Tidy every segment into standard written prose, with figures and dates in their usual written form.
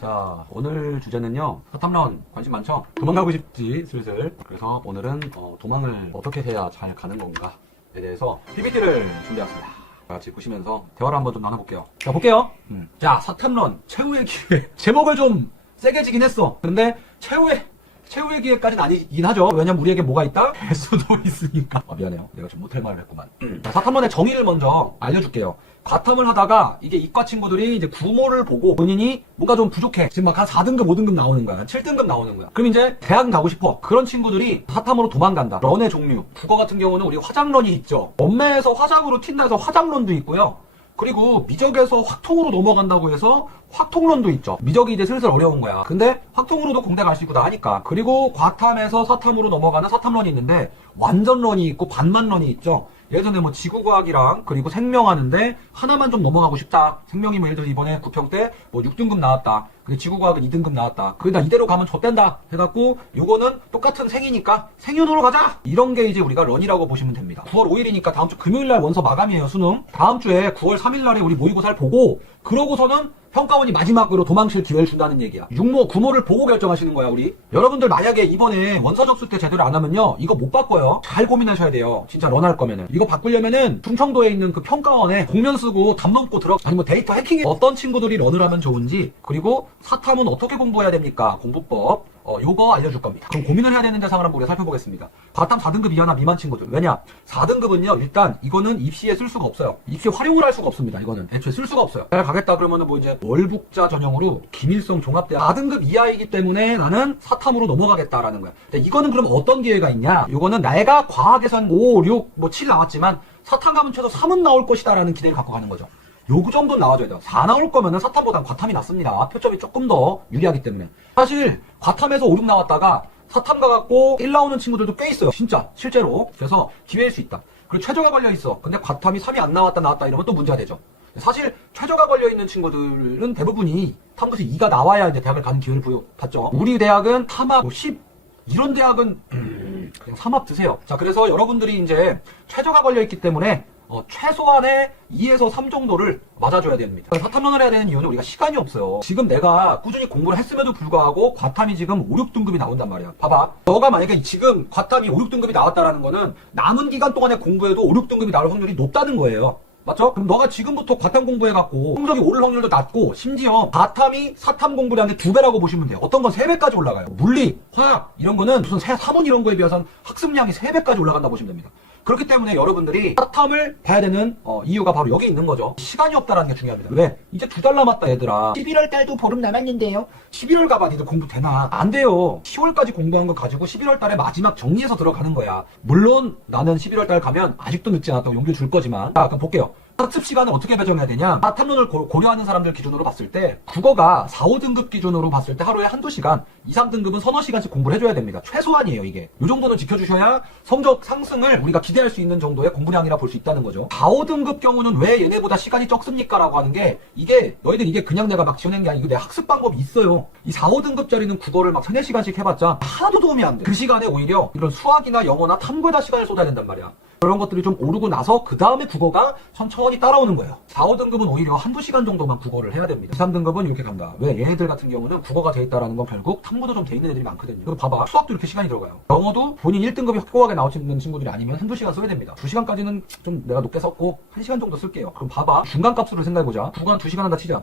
자, 오늘 주제는요, 사탐런 관심 많죠? 도망가고 싶지, 슬슬. 그래서 오늘은 도망을 어떻게 해야 잘 가는 건가에 대해서 PPT를 준비했습니다. 같이 보시면서 대화를 한번 좀 나눠볼게요. 자, 볼게요. 자, 사탐런 최후의 기회. 제목을 좀 세게 지긴 했어. 근데 최후의 기회까지는 아니긴 하죠. 왜냐면 우리에게 뭐가 있다? 배수도 있으니까. 미안해요. 내가 좀 못할 말을 했구만. 자, 사탐론의 정의를 먼저 알려줄게요. 과탐을 하다가 이게 이과 친구들이 이제 구모를 보고 본인이 뭔가 좀 부족해. 지금 막 한 4등급, 5등급 나오는 거야. 7등급 나오는 거야. 그럼 이제 대학 가고 싶어. 그런 친구들이 사탐으로 도망간다. 런의 종류. 국어 같은 경우는 우리 화장런이 있죠. 원매에서 화장으로 튄다 해서 화장런도 있고요. 그리고 미적에서 확통으로 넘어간다고 해서 확통론도 있죠. 미적이 이제 슬슬 어려운 거야. 근데 확통으로도 공대 갈 수 있고 다 하니까. 그리고 과탐에서 사탐으로 넘어가는 사탐론이 있는데 완전론이 있고 반만론이 있죠. 예전에 뭐 지구과학이랑 그리고 생명하는데 하나만 좀 넘어가고 싶다. 생명이 뭐 예를 들어 이번에 9평 때 뭐 6등급 나왔다. 근데 지구과학은 2등급 나왔다. 그러다 이대로 가면 좆된다 해갖고 요거는 똑같은 생이니까 생윤으로 가자. 이런 게 이제 우리가 런이라고 보시면 됩니다. 9월 5일이니까 다음 주 금요일날 원서 마감이에요. 수능. 다음 주에 9월 3일날에 우리 모의고사를 보고 그러고서는 평가원이 마지막으로 도망칠 기회를 준다는 얘기야. 6모, 9모를 보고 결정하시는 거야, 우리. 여러분들 만약에 이번에 원서 접수 때 제대로 안 하면요, 이거 못 바꿔요. 잘 고민하셔야 돼요. 진짜 런할 거면은. 이거 바꾸려면은 충청도에 있는 그 평가원에 공면 쓰고 담 넘고 아니 뭐 데이터 해킹에 어떤 친구들이 런을 하면 좋은지, 그리고 사탐은 어떻게 공부해야 됩니까? 공부법. 요거 알려줄 겁니다. 그럼 고민을 해야 되는 대상을 한번 우리가 살펴보겠습니다. 과탐 4등급 이하나 미만 친구들. 왜냐? 4등급은요, 일단 이거는 입시에 쓸 수가 없어요. 입시에 활용을 할 수가 없습니다. 이거는 애초에 쓸 수가 없어요. 잘 가겠다 그러면은 뭐 이제 월북자 전형으로 김일성 종합대학 4등급 이하이기 때문에 나는 사탐으로 넘어가겠다라는 거야. 근데 이거는 그럼 어떤 기회가 있냐? 요거는 내가 과학에선 5, 6, 뭐 7 나왔지만 사탐 가면 최소 3은 나올 것이다라는 기대를 갖고 가는 거죠. 요 정도 나와줘야 돼요. 4 나올 거면은 사탐보단 과탐이 낫습니다. 표점이 조금 더 유리하기 때문에. 사실 과탐에서 5, 6 나왔다가 사탐 가갖고 1 나오는 친구들도 꽤 있어요. 진짜 실제로. 그래서 기회일 수 있다. 그리고 최저가 걸려있어. 근데 과탐이 3이 안 나왔다 이러면 또 문제가 되죠. 사실 최저가 걸려있는 친구들은 대부분이 탐구시 2가 나와야 이제 대학을 가는 기회를 부여받죠. 우리 대학은 탐합 10 이런 대학은 그냥 3합 드세요. 자, 그래서 여러분들이 이제 최저가 걸려있기 때문에 최소한의 2에서 3 정도를 맞아줘야 됩니다. 사탐론을 해야 되는 이유는 우리가 시간이 없어요. 지금 내가 꾸준히 공부를 했음에도 불구하고 과탐이 지금 5, 6등급이 나온단 말이야. 봐봐. 너가 만약에 지금 과탐이 5, 6등급이 나왔다라는 거는 남은 기간 동안에 공부해도 5, 6등급이 나올 확률이 높다는 거예요. 맞죠? 그럼 너가 지금부터 과탐 공부해갖고 성적이 오를 확률도 낮고 심지어 과탐이 사탐 공부를 하는데 2배라고 보시면 돼요. 어떤 건 3배까지 올라가요. 물리, 화학 이런 거는 무슨 사문 이런 거에 비해서는 학습량이 3배까지 올라간다고 보시면 됩니다. 그렇기 때문에 여러분들이 사탐을 봐야 되는 이유가 바로 여기 있는 거죠. 시간이 없다라는 게 중요합니다. 왜? 이제 2달 남았다 얘들아. 11월 달도 보름 남았는데요. 11월 가봐 니들 공부 되나? 안 돼요. 10월까지 공부한 거 가지고 11월 달에 마지막 정리해서 들어가는 거야. 물론 나는 11월 달 가면 아직도 늦지 않았다고 용기를 줄 거지만. 자, 그럼 볼게요. 학습 시간을 어떻게 배정해야 되냐? 사탐론을 고려하는 사람들 기준으로 봤을 때 국어가 4, 5등급 기준으로 봤을 때 하루에 한두 시간, 2, 3등급은 서너 시간씩 공부를 해줘야 됩니다. 최소한이에요, 이게. 이 정도는 지켜주셔야 성적 상승을 우리가 기대할 수 있는 정도의 공부량이라 볼 수 있다는 거죠. 4, 5등급 경우는 왜 얘네보다 시간이 적습니까? 라고 하는 게 이게 너희들 이게 그냥 내가 막 지어낸 게 아니고 내 학습 방법이 있어요. 이 4, 5등급짜리는 국어를 막 3, 4시간씩 해봤자 하나도 도움이 안 돼. 그 시간에 오히려 이런 수학이나 영어나 탐구에다 시간을 쏟아야 된단 말이야. 그런 것들이 좀 오르고 나서 그 다음에 국어가 천천히 따라오는 거예요. 4, 5등급은 오히려 한두 시간 정도만 국어를 해야 됩니다. 2, 3등급은 이렇게 간다. 왜? 얘네들 같은 경우는 국어가 돼 있다라는 건 결국 탐구도 좀 돼 있는 애들이 많거든요. 그리고 봐봐. 수학도 이렇게 시간이 들어가요. 영어도 본인 1등급이 확고하게 나오는 친구들이 아니면 한두 시간 써야 됩니다. 2시간까지는 좀 내가 높게 썼고 1시간 정도 쓸게요. 그럼 봐봐. 중간 값으로 생각해보자. 국어는 2시간 한다 치자.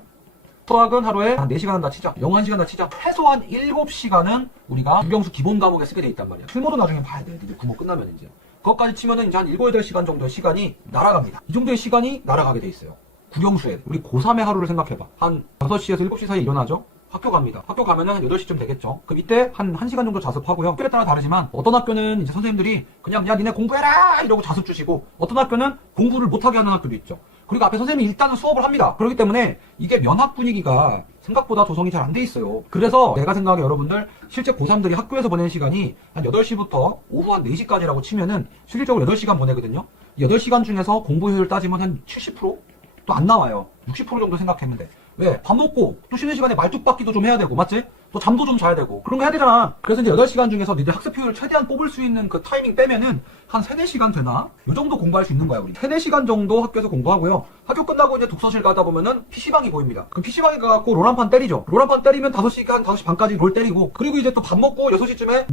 수학은 하루에 한 4시간 한다 치자. 영어 1시간 한다 치자. 최소한 7시간은 우리가 국영수 기본 과목에 쓰게 돼 있단 말이야. 필모도 나중에 봐야 돼. 니들 구모 끝나면 이제. 그것까지 치면은 이제 한 7, 8시간 정도의 시간이 날아갑니다. 이 정도의 시간이 날아가게 돼 있어요. 국영수에. 우리 고3의 하루를 생각해봐. 한 6시에서 7시 사이에 일어나죠? 학교 갑니다. 학교 가면은 한 8시쯤 되겠죠. 그럼 이때 한 1시간 정도 자습하고요. 학교에 따라 다르지만 어떤 학교는 이제 선생님들이 그냥 야 니네 공부해라 이러고 자습 주시고 어떤 학교는 공부를 못하게 하는 학교도 있죠. 그리고 앞에 선생님이 일단은 수업을 합니다. 그렇기 때문에 이게 면학 분위기가 생각보다 조성이 잘 안 돼 있어요. 그래서 내가 생각에 여러분들 실제 고3들이 학교에서 보내는 시간이 한 8시부터 오후 한 4시까지라고 치면은 실질적으로 8시간 보내거든요. 8시간 중에서 공부 효율 따지면 한 70%? 또 안 나와요. 60% 정도 생각했는데 왜? 밥 먹고 또 쉬는 시간에 말뚝박기도 좀 해야 되고, 맞지? 또 잠도 좀 자야 되고 그런 거 해야 되잖아. 그래서 이제 8시간 중에서 니들 학습 효율을 최대한 뽑을 수 있는 그 타이밍 빼면은 한 3, 4시간 되나? 요 정도 공부할 수 있는 거야, 우리. 3, 4시간 정도 학교에서 공부하고요. 학교 끝나고 이제 독서실 가다 보면은 PC방이 보입니다. 그럼 PC방에 가갖고 롤한판 때리죠. 롤한판 때리면 5시간, 5시 반까지 롤 때리고, 그리고 이제 또 밥 먹고 6시쯤에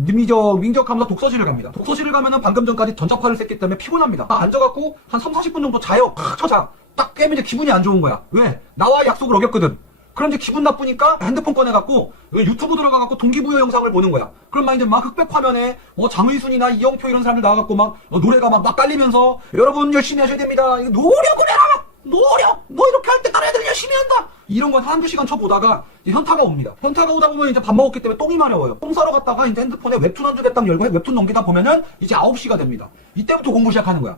윙적하면서 독서실을 갑니다. 독서실을 가면은 방금 전까지 전자파를 쐈기 때문에 피곤합니다. 앉아갖고 한 3, 40분 정도 자요. 팍 쳐자. 딱 깨면 이제 기분이 안 좋은 거야. 왜? 나와 약속을 어겼거든. 그럼 이제 기분 나쁘니까 핸드폰 꺼내갖고 유튜브 들어가갖고 동기부여 영상을 보는 거야. 그럼 막 이제 막 흑백 화면에 뭐 장의순이나 이영표 이런 사람들 나와갖고 막 노래가 막 깔리면서 여러분 열심히 하셔야 됩니다. 이거 노력을 해라! 노력! 너 이렇게 할 때 다른 애들 열심히 한다! 이런 건 한두 시간 쳐보다가 이제 현타가 옵니다. 현타가 오다 보면 이제 밥 먹었기 때문에 똥이 마려워요. 똥 싸러 갔다가 이제 핸드폰에 웹툰 한 주 딱 열고 웹툰 넘기다 보면은 이제 9시가 됩니다. 이때부터 공부 시작하는 거야.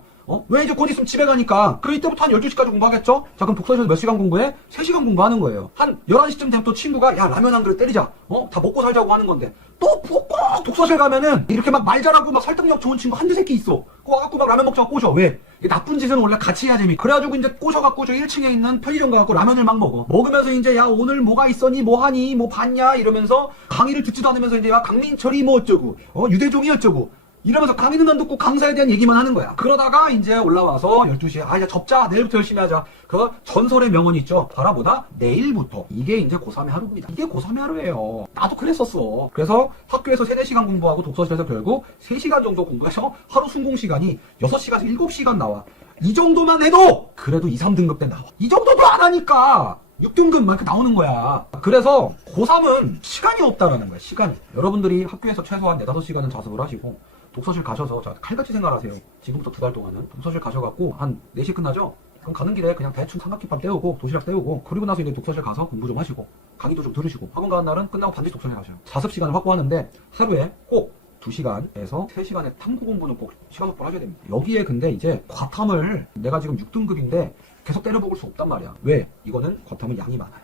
왜 이제 곧 있으면 집에 가니까. 그럼 이때부터 한 12시까지 공부하겠죠? 자, 그럼 독서실에서 몇 시간 공부해? 3시간 공부하는 거예요. 한 11시쯤 되면 또 친구가, 야, 라면 한 그릇 때리자. 다 먹고 살자고 하는 건데. 또 꼭 독서실 가면은 이렇게 막 말 잘하고 막 설득력 좋은 친구 한두 새끼 있어. 와갖고 막 라면 먹자고 꼬셔. 왜? 이 나쁜 짓은 원래 같이 해야 재미. 그래가지고 이제 꼬셔갖고 저 1층에 있는 편의점 가갖고 라면을 막 먹어. 먹으면서 이제 야, 오늘 뭐가 있었니? 뭐 하니? 뭐 봤냐? 이러면서 강의를 듣지도 않으면서 이제 야, 강민철이 뭐 어쩌고, 유대종이 어쩌고. 이러면서 강의는 안 듣고 강사에 대한 얘기만 하는 거야. 그러다가 이제 올라와서 12시에 야 접자. 내일부터 열심히 하자. 그 전설의 명언이 있죠. 봐라 보다 내일부터. 이게 이제 고3의 하루입니다. 이게 고3의 하루예요. 나도 그랬었어. 그래서 학교에서 3, 4시간 공부하고 독서실에서 결국 3시간 정도 공부해서 하루 순공 시간이 6시간에서 7시간 나와. 이 정도만 해도 그래도 2, 3등급 때 나와. 이 정도도 안 하니까 6등급만 이렇게 나오는 거야. 그래서 고3은 시간이 없다라는 거야. 시간이. 여러분들이 학교에서 최소한 4, 5시간은 자습을 하시고 독서실 가셔서 칼같이 생활하세요. 지금부터 2달 동안은 독서실 가셔갖고 한 4시 끝나죠? 그럼 가는 길에 그냥 대충 삼각김밥 때우고 도시락 때우고 그리고 나서 이제 독서실 가서 공부 좀 하시고 강의도 좀 들으시고 학원 가는 날은 끝나고 반드시 독서실 가셔요. 자습 시간을 확보하는데 하루에 꼭 2시간에서 3시간의 탐구 공부는 꼭 시간 확보를 하셔야 됩니다. 여기에 근데 이제 과탐을 내가 지금 6등급인데 계속 때려먹을 수 없단 말이야. 왜? 이거는 과탐은 양이 많아요.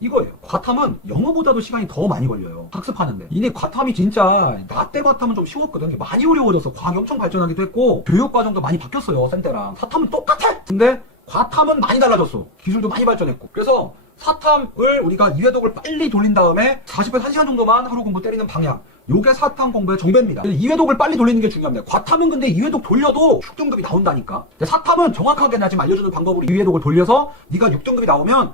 이거예요. 과탐은 영어보다도 시간이 더 많이 걸려요. 학습하는데. 이게 과탐이 진짜 나 때 과탐은 좀 쉬웠거든. 많이 어려워졌어. 과학이 엄청 발전하기도 했고 교육과정도 많이 바뀌었어요. 쌤 때랑. 사탐은 똑같아. 근데 과탐은 많이 달라졌어. 기술도 많이 발전했고. 그래서 사탐을 우리가 2회독을 빨리 돌린 다음에 40분에서 1시간 정도만 하루 공부 때리는 방향. 요게 사탐 공부의 정배입니다. 2회독을 빨리 돌리는 게 중요합니다. 과탐은 근데 2회독 돌려도 6등급이 나온다니까. 근데 사탐은 정확하게 나 지금 알려주는 방법으로 2회독을 돌려서 네가 6등급이 나오면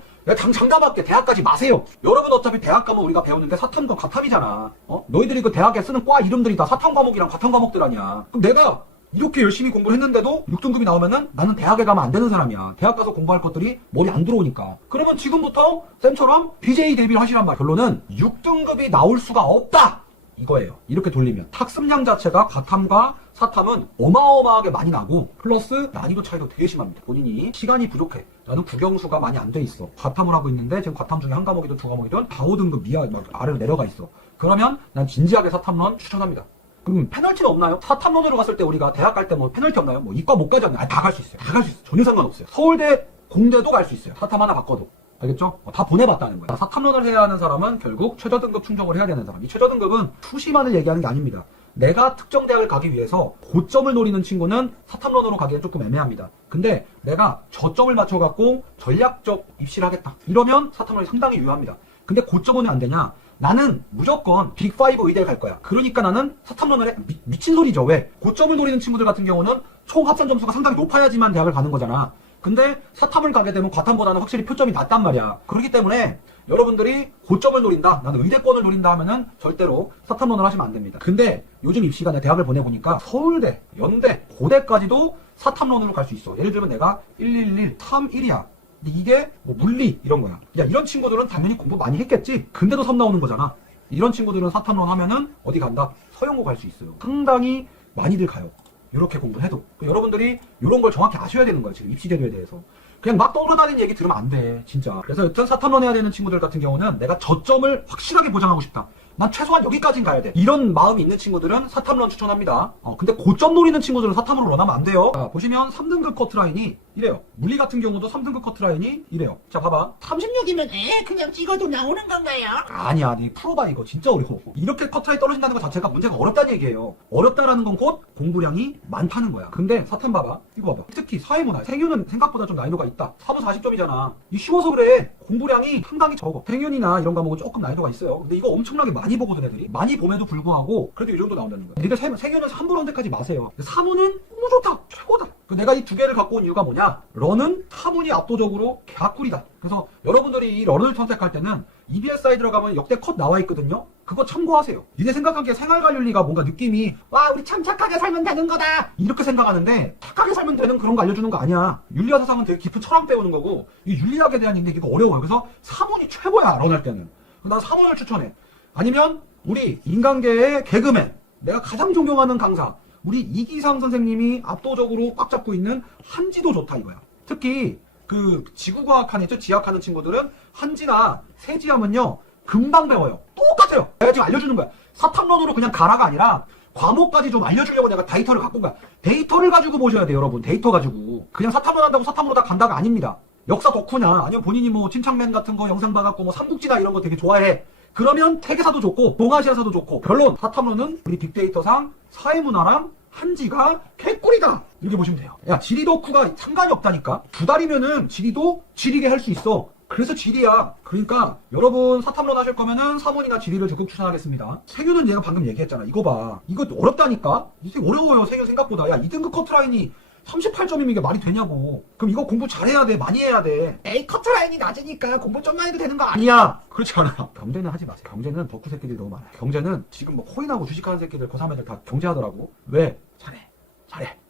장담할게. 대학까지 마세요. 여러분 어차피 대학 가면 우리가 배우는데 사탐과 과탐이잖아. 너희들이 그 대학에 쓰는 과 이름들이 다 사탐 과목이랑 과탐 과목들 아니야. 그럼 내가 이렇게 열심히 공부를 했는데도 6등급이 나오면은 나는 대학에 가면 안 되는 사람이야. 대학 가서 공부할 것들이 머리 안 들어오니까. 그러면 지금부터 쌤처럼 BJ 대비를 하시란 말이야. 결론은 6등급이 나올 수가 없다! 이거예요. 이렇게 돌리면. 학습량 자체가 과탐과 사탐은 어마어마하게 많이 나고 플러스 난이도 차이도 되게 심합니다. 본인이 시간이 부족해. 나는 국영수가 많이 안 돼 있어. 과탐을 하고 있는데 지금 과탐 중에 한 과목이든 두 과목이든 4, 5등급 미하 아래로 내려가 있어. 그러면 난 진지하게 사탐론 추천합니다. 그럼 페널티는 없나요? 사탐론으로 갔을 때 우리가 대학 갈 때 뭐 페널티 없나요? 뭐 이과 못 가지 않나요? 다 갈 수 있어요. 다 갈 수 있어요. 전혀 상관없어요. 서울대, 공대도 갈 수 있어요. 사탐 하나 바꿔도. 알겠죠? 다 보내봤다는 거야. 사탐론을 해야 하는 사람은 결국 최저등급 충족을 해야 되는 사람. 이 최저등급은 수시만을 얘기하는 게 아닙니다. 내가 특정 대학을 가기 위해서 고점을 노리는 친구는 사탐론으로 가기엔 조금 애매합니다. 근데 내가 저점을 맞춰갖고 전략적 입시를 하겠다. 이러면 사탐론이 상당히 유효합니다. 근데 고점은 왜 안 되냐? 나는 무조건 빅5 의대에 갈 거야. 그러니까 나는 사탐론을 해. 미친 소리죠. 왜? 고점을 노리는 친구들 같은 경우는 총 합산 점수가 상당히 높아야지만 대학을 가는 거잖아. 근데 사탐을 가게 되면 과탐보다는 확실히 표점이 낮단 말이야. 그렇기 때문에 여러분들이 고점을 노린다, 나는 의대권을 노린다 하면은 절대로 사탐론을 하시면 안 됩니다. 근데 요즘 입시가 내 대학을 보내보니까 서울대, 연대, 고대까지도 사탐론으로 갈 수 있어. 예를 들면 내가 111, 3일이야. 근데 이게 뭐 물리 이런 거야. 야, 이런 친구들은 당연히 공부 많이 했겠지. 근데도 3 나오는 거잖아. 이런 친구들은 사탐론 하면은 어디 간다? 서영고 갈 수 있어요. 상당히 많이들 가요. 이렇게 공부해도. 여러분들이 이런 걸 정확히 아셔야 되는 거야. 지금 입시제도에 대해서. 그냥 막 떠돌아다니는 얘기 들으면 안 돼. 진짜. 그래서 여튼 사탐론 해야 되는 친구들 같은 경우는 내가 저점을 확실하게 보장하고 싶다. 난 최소한 여기까지는 가야 돼. 이런 마음이 있는 친구들은 사탐런 추천합니다. 근데 고점 노리는 친구들은 사탐으로 런하면 안 돼요. 자, 보시면 3등급 커트라인이 이래요. 물리 같은 경우도 3등급 커트라인이 이래요. 자, 봐봐. 36이면 그냥 찍어도 나오는 건가요? 아니야, 네 풀어봐. 이거 진짜 어려워. 이렇게 커트라인 떨어진다는 것 자체가 문제가 어렵다는 얘기예요. 어렵다라는 건 곧 공부량이 많다는 거야. 근데 사탐 봐봐. 이거 봐봐. 특히 사회문화, 생윤은 생각보다 좀 난이도가 있다. 4분 40점이잖아. 이 쉬워서 그래. 공부량이 상당히 적어. 생윤이나 이런 과목은 조금 난이도가 있어요. 근데 이거 엄청나게 많이 보거든, 애들이. 많이 봄에도 불구하고 그래도 이 정도 나온다는 거야. 니들 생윤은 함부로 선택하지 마세요. 사문은 너무 좋다. 최고다. 내가 이 두 개를 갖고 온 이유가 뭐냐? 런은 사문이 압도적으로 개꿀이다. 그래서 여러분들이 이 런을 선택할 때는 EBSI 들어가면 역대 컷 나와 있거든요. 그거 참고하세요. 니네 생각하기에 생활관윤리가 뭔가 느낌이 와 우리 참 착하게 살면 되는 거다 이렇게 생각하는데 착하게 살면 되는 그런 거 알려주는 거 아니야. 윤리와 사상은 되게 깊은 철학 배우는 거고 이 윤리학에 대한 얘기가 어려워요. 그래서 사문이 최고야 런 할 때는. 난 사문을 추천해. 아니면 우리 인간계의 개그맨 내가 가장 존경하는 강사 우리 이기상 선생님이 압도적으로 꽉 잡고 있는 한지도 좋다 이거야. 특히 그 지구과학하는 지학하는 친구들은 한지나 세지하면요 금방 배워요. 똑같아요. 내가 지금 알려주는 거야. 사탐론으로 그냥 가라가 아니라 과목까지 좀 알려주려고 내가 데이터를 갖고 온 거야. 데이터를 가지고 보셔야 돼요 여러분. 데이터 가지고 그냥 사탐론 한다고 사탐으로 다 간다가 아닙니다. 역사 덕후냐 아니면 본인이 뭐 침착맨 같은 거 영상 봐갖고 뭐 삼국지나 이런 거 되게 좋아해. 그러면 태계사도 좋고 동아시아사도 좋고 결론 사탐론은 우리 빅데이터상 사회문화랑 한지가 개꿀이다 이렇게 보시면 돼요. 야 지리 덕후가 상관이 없다니까. 두 달이면은 지리도 지리게 할 수 있어. 그래서 지리야. 그러니까 여러분 사탐론 하실 거면은 사문이나 지리를 적극 추천하겠습니다. 생윤은 얘가 방금 얘기했잖아. 이거 봐. 이거 어렵다니까. 이게 어려워요 생윤 생각보다. 야 2등급 커트라인이 38점이면 이게 말이 되냐고. 그럼 이거 공부 잘해야 돼. 많이 해야 돼. 커트라인이 낮으니까 공부 좀만 해도 되는 거 아니야. 그렇지 않아. 경제는 하지 마세요. 경제는 덕후 새끼들이 너무 많아요. 경제는 지금 뭐 코인하고 주식하는 새끼들 고3 애들 다 경제하더라고. 왜? 잘해.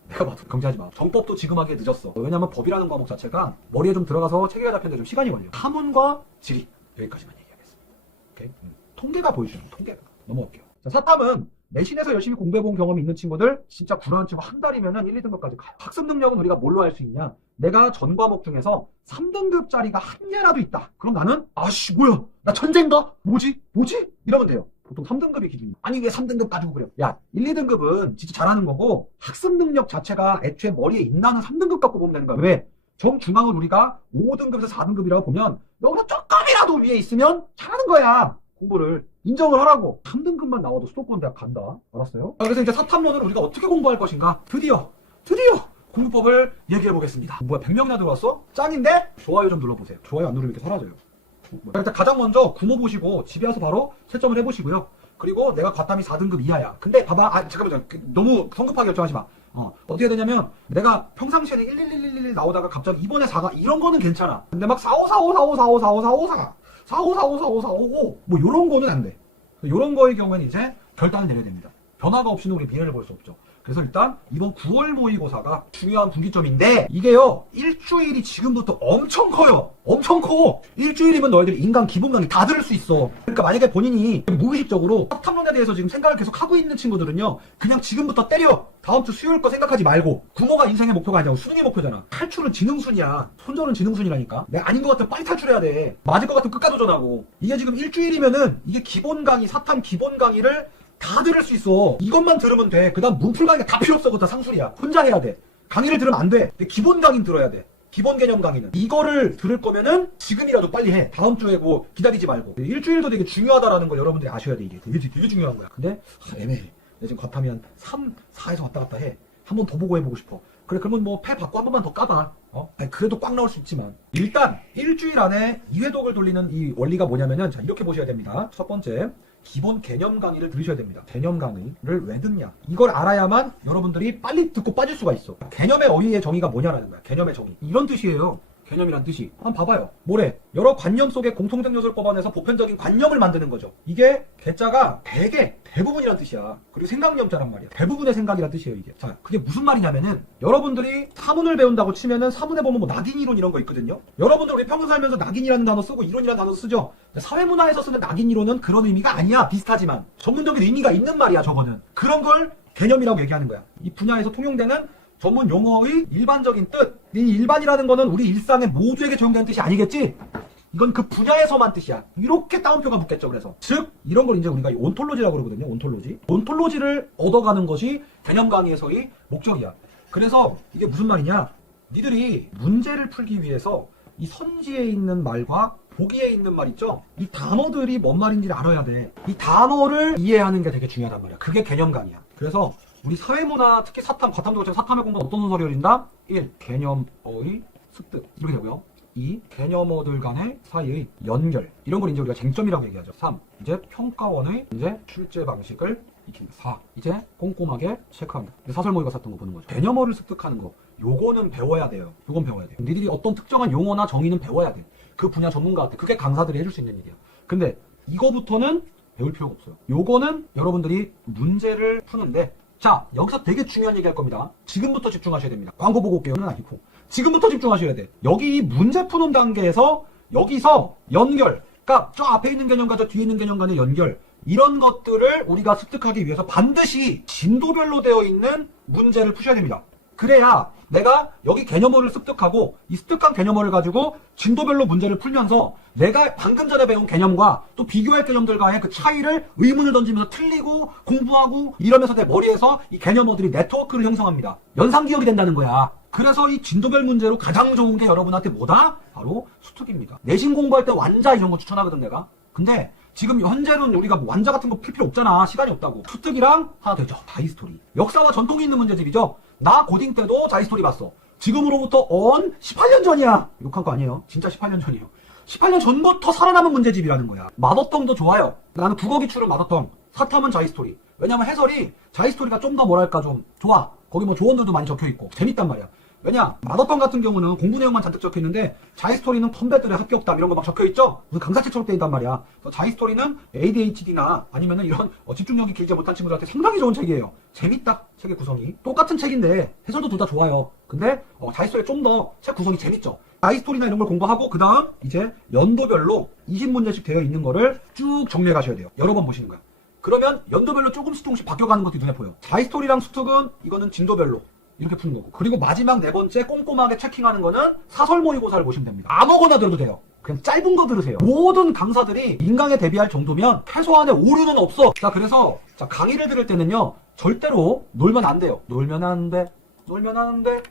내가 봐도 경제하지 마. 정법도 지금 하기에 늦었어. 왜냐면 법이라는 과목 자체가 머리에 좀 들어가서 체계가 잡히는데 좀 시간이 걸려. 사문과 지리 여기까지만 얘기하겠습니다. 오케이? 통계가 보여주는 통계가. 넘어갈게요. 자, 사탐은 내신에서 열심히 공부해본 경험이 있는 친구들 진짜 불안한 친구 한 달이면은 1, 2등급까지 가요. 학습 능력은 우리가 뭘로 할 수 있냐? 내가 전 과목 중에서 3등급짜리가 한 개라도 있다. 그럼 나는 아씨 뭐야? 나 천재인가? 뭐지? 이러면 돼요. 보통 3등급이 기준이야. 아니 왜 3등급 가지고 그래? 야 1, 2등급은 진짜 잘하는 거고 학습 능력 자체가 애초에 머리에 있나는 3등급 갖고 보면 되는 거야. 왜? 정중앙을 우리가 5등급에서 4등급이라고 보면 여기서 조금이라도 위에 있으면 잘하는 거야. 공부를 인정을 하라고. 3등급만 나와도 수도권 대학 간다. 알았어요? 그래서 이제 사탐론을 우리가 어떻게 공부할 것인가? 드디어 공부법을 얘기해 보겠습니다. 뭐야 100명이나 들어왔어? 짱인데? 좋아요 좀 눌러보세요. 좋아요 안 누르면 이렇게 사라져요. 일단 가장 먼저 구모 보시고 집에 와서 바로 채점을 해보시고요. 그리고 내가 과탐이 4등급 이하야. 근데 봐봐. 잠깐만요. 너무 성급하게 결정하지 마. 어떻게 되냐면 내가 평상시에는 11111 나오다가 갑자기 이번에 4가 이런 거는 괜찮아. 근데 막 45454545454545454545 뭐 요런 거는 안 돼. 요런 거의 경우에는 이제 결단을 내려야 됩니다. 변화가 없이는 우리 미래를 볼 수 없죠. 그래서 일단 이번 9월 모의고사가 중요한 분기점인데 이게요 일주일이 지금부터 엄청 커요. 엄청 커. 일주일이면 너희들이 인간 기본 강의 다 들을 수 있어. 그러니까 만약에 본인이 무의식적으로 사탐론에 대해서 지금 생각을 계속 하고 있는 친구들은요 그냥 지금부터 때려. 다음 주 수요일 거 생각하지 말고. 구모가 인생의 목표가 아니고 수능의 목표잖아. 탈출은 지능순이야. 손절은 지능순이라니까. 내가 아닌 것 같으면 빨리 탈출해야 돼. 맞을 것 같으면 끝까지 도전하고. 이게 지금 일주일이면은 이게 기본 강의 사탐 기본 강의를 다 들을 수 있어. 이것만 들으면 돼. 그 다음 문풀 강의가 다 필요 없어. 그거 다 상술이야. 혼자 해야 돼. 강의를 들으면 안 돼. 근데 기본 강의는 들어야 돼. 기본 개념 강의는. 이거를 들을 거면은 지금이라도 빨리 해. 다음 주에 뭐 기다리지 말고. 일주일도 되게 중요하다라는 걸 여러분들이 아셔야 돼. 이게 되게 중요한 거야. 근데 애매해. 내가 지금 과탐이 한 3, 4에서 왔다 갔다 해. 한 번 더 보고 해보고 싶어. 그래 그러면 뭐 패 받고 한 번만 더 까봐. 아니 그래도 꽉 나올 수 있지만 일단 일주일 안에 2회독을 돌리는 이 원리가 뭐냐면은 자 이렇게 보셔야 됩니다. 첫 번째 기본 개념 강의를 들으셔야 됩니다. 개념 강의를 왜 듣냐? 이걸 알아야만 여러분들이 빨리 듣고 빠질 수가 있어. 개념의 어휘의 정의가 뭐냐라는 거야. 개념의 정의. 이런 뜻이에요. 개념이란 뜻이. 한번 봐봐요. 뭐래? 여러 관념 속에 공통된 요소를 뽑아내서 보편적인 관념을 만드는 거죠. 이게 개자가 대부분이란 뜻이야. 그리고 생각념자란 말이야. 대부분의 생각이란 뜻이에요, 이게. 자, 그게 무슨 말이냐면은 여러분들이 사문을 배운다고 치면은 사문에 보면 뭐 낙인 이론 이런 거 있거든요. 여러분들 우리 평소 살면서 낙인이라는 단어 쓰고 이론이라는 단어 쓰죠. 사회문화에서 쓰는 낙인 이론은 그런 의미가 아니야. 비슷하지만 전문적인 의미가 있는 말이야, 저거는. 그런 걸 개념이라고 얘기하는 거야. 이 분야에서 통용되는 전문 용어의 일반적인 뜻. 이 일반이라는 거는 우리 일상의 모두에게 적용되는 뜻이 아니겠지? 이건 그 분야에서만 뜻이야. 이렇게 따옴표가 붙겠죠. 그래서 즉 이런 걸 이제 우리가 온톨로지라고 그러거든요. 온톨로지를 얻어가는 것이 개념 강의에서의 목적이야. 그래서 이게 무슨 말이냐, 니들이 문제를 풀기 위해서 이 선지에 있는 말과 보기에 있는 말 있죠? 이 단어들이 뭔 말인지를 알아야 돼. 이 단어를 이해하는 게 되게 중요하단 말이야. 그게 개념 강의야. 그래서 우리 사회문화, 특히 사탐, 과탐도 그렇지만 사탐의 공부는 어떤 순서를 열린다? 1. 개념어의 습득. 이렇게 되고요. 2. 개념어들 간의 사이의 연결. 이런 걸 이제 우리가 쟁점이라고 얘기하죠. 3. 이제 평가원의 이제 출제 방식을 익힌다. 4. 이제 꼼꼼하게 체크한다. 사설 모의고사 같은 거 보는 거죠. 개념어를 습득하는 거. 요거는 배워야 돼요. 요건 배워야 돼요. 니들이 어떤 특정한 용어나 정의는 배워야 돼. 그 분야 전문가한테. 그게 강사들이 해줄 수 있는 일이야. 근데 이거부터는 배울 필요가 없어요. 요거는 여러분들이 문제를 푸는데, 자, 여기서 되게 중요한 얘기 할 겁니다. 지금부터 집중하셔야 됩니다. 광고 보고 올게요는 아니고. 지금부터 집중하셔야 돼. 여기 문제 푸는 단계에서 여기서 연결, 그러니까 저 앞에 있는 개념과 저 뒤에 있는 개념 간의 연결, 이런 것들을 우리가 습득하기 위해서 반드시 진도별로 되어 있는 문제를 푸셔야 됩니다. 그래야 내가 여기 개념어를 습득하고 이 습득한 개념어를 가지고 진도별로 문제를 풀면서 내가 방금 전에 배운 개념과 또 비교할 개념들과의 그 차이를 의문을 던지면서 틀리고 공부하고 이러면서 내 머리에서 이 개념어들이 네트워크를 형성합니다. 연상기억이 된다는 거야. 그래서 이 진도별 문제로 가장 좋은 게 여러분한테 뭐다? 바로 수특입니다. 내신 공부할 때 완자 이런 거 추천하거든 내가. 근데 지금 현재는 우리가 뭐 완자 같은 거 필 필요 없잖아. 시간이 없다고. 수특이랑 하나 되죠. 자히스토리. 역사와 전통이 있는 문제집이죠. 나 고딩 때도 자히스토리 봤어. 지금으로부터 18년 전이야. 욕한 거 아니에요. 진짜 18년 전이에요. 18년 전부터 살아남은 문제집이라는 거야. 마더텅도 좋아요. 나는 국어 기출은 마더텅. 사탐은 자히스토리. 왜냐면 해설이 자히스토리가 좀 더 뭐랄까 좀 좋아. 거기 뭐 조언들도 많이 적혀있고 재밌단 말이야. 왜냐, 마더텅 같은 경우는 공부 내용만 잔뜩 적혀있는데 자히스토리는 펀배들의 합격담 이런 거 막 적혀있죠? 무슨 강사책처럼 되어있단 말이야. 그래서 자히스토리는 ADHD나 아니면은 이런 집중력이 길지 못한 친구들한테 상당히 좋은 책이에요. 재밌다, 책의 구성이. 똑같은 책인데 해설도 둘 다 좋아요. 근데 자히스토리 좀 더 책 구성이 재밌죠? 자히스토리나 이런 걸 공부하고 그 다음 이제 연도별로 20문제씩 되어 있는 거를 쭉 정리해 가셔야 돼요. 여러 번 보시는 거야. 그러면 연도별로 조금씩 바뀌어가는 것도 눈에 보여. 자히스토리랑 수특은 이거는 진도별로 이렇게 푸는 거고. 그리고 마지막 네 번째 꼼꼼하게 체킹하는 거는 사설 모의고사를 보시면 됩니다. 아무거나 들어도 돼요. 그냥 짧은 거 들으세요. 모든 강사들이 인강에 대비할 정도면 최소한의 오류는 없어. 자, 그래서 강의를 들을 때는요, 절대로 놀면 안 돼요. 놀면 안 돼.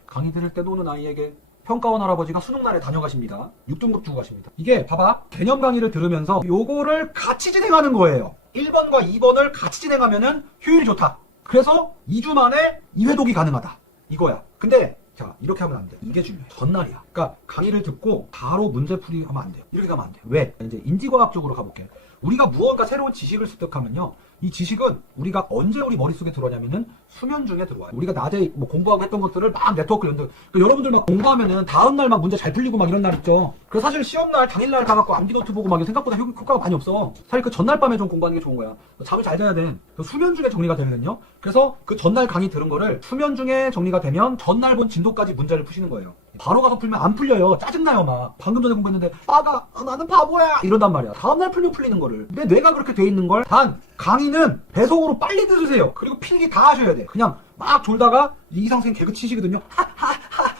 강의 들을 때 노는 아이에게 평가원 할아버지가 수능날에 다녀가십니다. 6등급 주고 가십니다. 이게 봐봐. 개념 강의를 들으면서 요거를 같이 진행하는 거예요. 1번과 2번을 같이 진행하면은 효율이 좋다. 그래서 2주 만에 2회독이 가능하다. 이거야. 근데 자, 이렇게 하면 안 돼. 이게 중요해. 전날이야. 그러니까 강의를 듣고 바로 문제풀이 하면 안 돼요. 이렇게 가면 안 돼요. 왜? 이제 인지과학적으로 가볼게. 우리가 무언가 새로운 지식을 습득하면요, 이 지식은 우리가 언제 우리 머릿속에 들어오냐면은 수면 중에 들어와요. 우리가 낮에 뭐 공부하고 했던 것들을 막 네트워크 연결. 그러니까 여러분들 막 공부하면은 다음날 막 문제 잘 풀리고 막 이런 날 있죠. 그래서 사실 시험날 당일날 가갖고 암기노트 보고 막 생각보다 효과가 많이 없어. 사실 그 전날 밤에 좀 공부하는 게 좋은 거야. 잠을 잘 자야 돼. 수면 중에 정리가 되면요. 그래서 그 전날 강의 들은 거를 수면 중에 정리가 되면 전날 본 진도까지 문제를 푸시는 거예요. 바로 가서 풀면 안 풀려요. 짜증나요 막. 방금 전에 공부했는데 나는 바보야 이런단 말이야. 다음날 풀면 풀리는 거를. 내 뇌가 그렇게 돼 있는 걸. 단 강의는 배속으로 빨리 들으세요. 그리고 필기 다 하셔야 돼. 그냥 막 졸다가 이상 선생님 개그 치시거든요. 하하하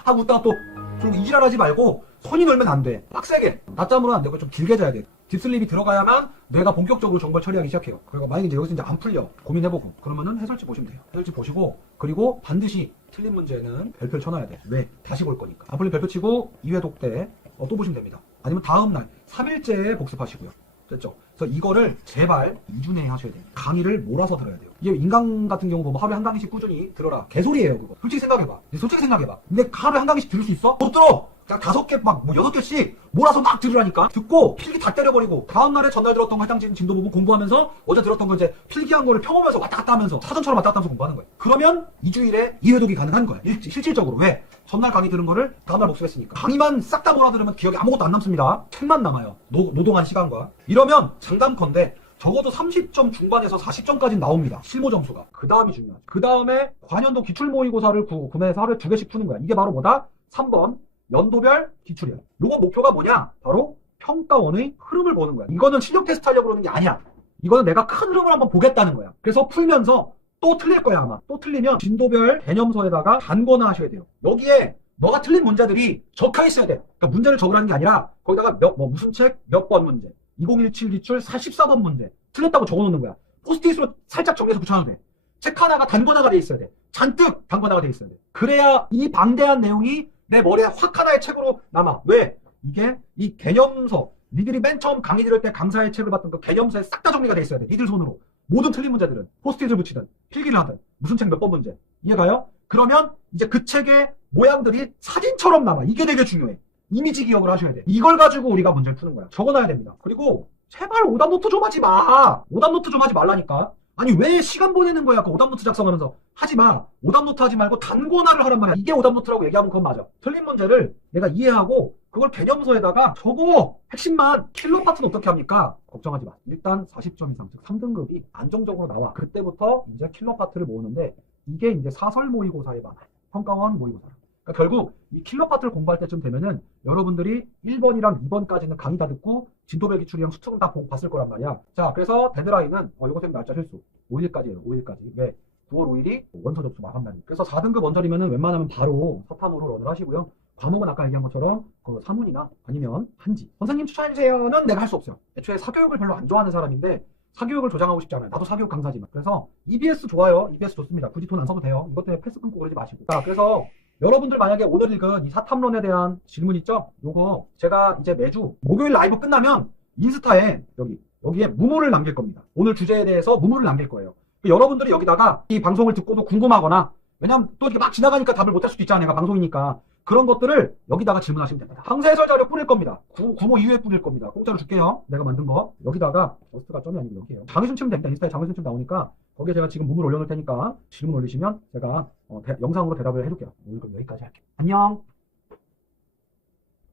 하고 웃다가 또 좀 이지랄하지 말고 손이 놀면 안 돼. 빡세게. 낮잠으로는 안 되고 좀 길게 자야 돼. 딥슬립이 들어가야만 뇌가 본격적으로 정보를 처리하기 시작해요. 그리고 만약에 이제 여기서 이제 안 풀려 고민해보고 그러면은 해설지 보시면 돼요. 해설지 보시고 그리고 반드시 틀린 문제는 별표를 쳐놔야 돼. 왜? 다시 볼 거니까. 안 풀린 별표 치고 2회독 때 또 보시면 됩니다. 아니면 다음날 3일째에 복습하시고요. 됐죠? 그래서 이거를 제발 2주 내에 하셔야 돼요. 강의를 몰아서 들어야 돼요. 이게 인강 같은 경우 보면 하루에 한 강의씩 꾸준히 들어라. 개소리예요, 그거. 솔직히 생각해봐. 근데 하루에 한 강의씩 들을 수 있어? 못 들어! 그냥 5개, 막, 6개씩 몰아서 막 들으라니까? 듣고, 필기 다 때려버리고, 다음날에 전날 들었던 거 해당 진도 부분 공부하면서, 어제 들었던 거 이제 필기한 거를 펴보면서 왔다 갔다 하면서, 사전처럼 왔다 갔다 하면서 공부하는 거예요. 그러면 2주일에 2회독이 가능한 거야. 실질적으로. 왜? 전날 강의 들은 거를 다음날 복습했으니까. 강의만 싹 다 몰아들으면 기억에 아무것도 안 남습니다. 책만 남아요. 노동한 시간과. 이러면 장담컨대 적어도 30점 중반에서 40점까지 나옵니다. 실무 점수가. 그 다음이 중요하죠. 그 다음에 관연도 기출모의고사를 구매해서 하루에 2개씩 푸는 거야. 이게 바로 뭐다? 3번 연도별 기출이야. 요거 목표가 뭐냐? 바로 평가원의 흐름을 보는 거야. 이거는 실력 테스트 하려고 그러는 게 아니야. 이거는 내가 큰 흐름을 한번 보겠다는 거야. 그래서 풀면서 또 틀릴 거야 아마. 또 틀리면 진도별 개념서에다가 단거나 하셔야 돼요. 여기에 너가 틀린 문제들이 적혀 있어야 돼. 그러니까 문제를 적으라는 게 아니라 거기다가 무슨 책 몇 번 문제 2017 기출 44번 문제 틀렸다고 적어놓는 거야. 포스트잇으로 살짝 정리해서 붙여놔도 돼. 책 하나가 단권화가 돼 있어야 돼. 잔뜩 단권화가 돼 있어야 돼. 그래야 이 방대한 내용이 내 머리에 확 하나의 책으로 남아. 왜? 이게 이 개념서 니들이 맨 처음 강의 들을 때 강사의 책을 봤던 그 개념서에 싹 다 정리가 돼 있어야 돼. 니들 손으로. 모든 틀린 문제들은 포스트잇을 붙이든 필기를 하든 무슨 책 몇 번 문제. 이해가요? 그러면 이제 그 책의 모양들이 사진처럼 남아. 이게 되게 중요해. 이미지 기억을 하셔야 돼. 이걸 가지고 우리가 문제를 푸는 거야. 적어놔야 됩니다. 그리고 제발 오답노트 좀 하지 마. 오답노트 좀 하지 말라니까. 아니 왜 시간 보내는 거야? 그 오답노트 작성하면서. 하지 마. 오답노트 하지 말고 단권화를 하란 말이야. 이게 오답노트라고 얘기하면 그건 맞아. 틀린 문제를 내가 이해하고 그걸 개념서에다가 적어. 핵심만. 킬러 파트는 어떻게 합니까? 걱정하지 마. 일단 40점 이상, 즉 3등급이 안정적으로 나와. 그때부터 이제 킬러 파트를 모으는데 이게 이제 사설 모의고사에 많아요. 평가원 모의고사랑. 그러니까 결국 이 킬러 파트를 공부할 때쯤 되면은 여러분들이 1번이랑 2번까지는 강의 다 듣고 진도별 기출이랑 수특은 다 보고 봤을 거란 말이야. 자, 그래서 데드라인은 이거 쌤 날짜 실수. 5일까지예요. 5일까지. 왜? 9월 5일이 원서 접수 마감날이에요. 그래서 4등급 원절이면은 웬만하면 바로 서탐으로 런을 하시고요. 과목은 아까 얘기한 것처럼 그 사문이나 아니면 한지. 선생님 추천해주세요는 내가 할 수 없어요. 애초에 사교육을 별로 안 좋아하는 사람인데 사교육을 조장하고 싶지 않아요. 나도 사교육 강사지만. 그래서 EBS 좋아요. EBS 좋습니다. 굳이 돈 안 써도 돼요. 이것 때문에 패스 끊고 그러지 마시고. 자, 그래서 여러분들 만약에 오늘 읽은 이 사탐론에 대한 질문 있죠? 요거 제가 이제 매주 목요일 라이브 끝나면 인스타에 여기에 무무를 남길 겁니다. 오늘 주제에 대해서 무무를 남길 거예요. 여러분들이 여기다가 이 방송을 듣고도 궁금하거나 왜냐면 또 이렇게 막 지나가니까 답을 못할 수도 있잖아요. 내가 방송이니까. 그런 것들을 여기다가 질문하시면 됩니다. 강사 해설 자료 뿌릴 겁니다. 구모 이후에 뿌릴 겁니다. 공짜로 줄게요. 내가 만든 거. 여기다가 저스트가 점이 아니고 여기에요. 장의순 치면 됩니다. 인스타에 장의순 치면 나오니까 거기에 제가 지금 무물 올려놓을 테니까 질문 올리시면 제가 영상으로 대답을 해줄게요. 오늘 그럼 여기까지 할게요. 안녕.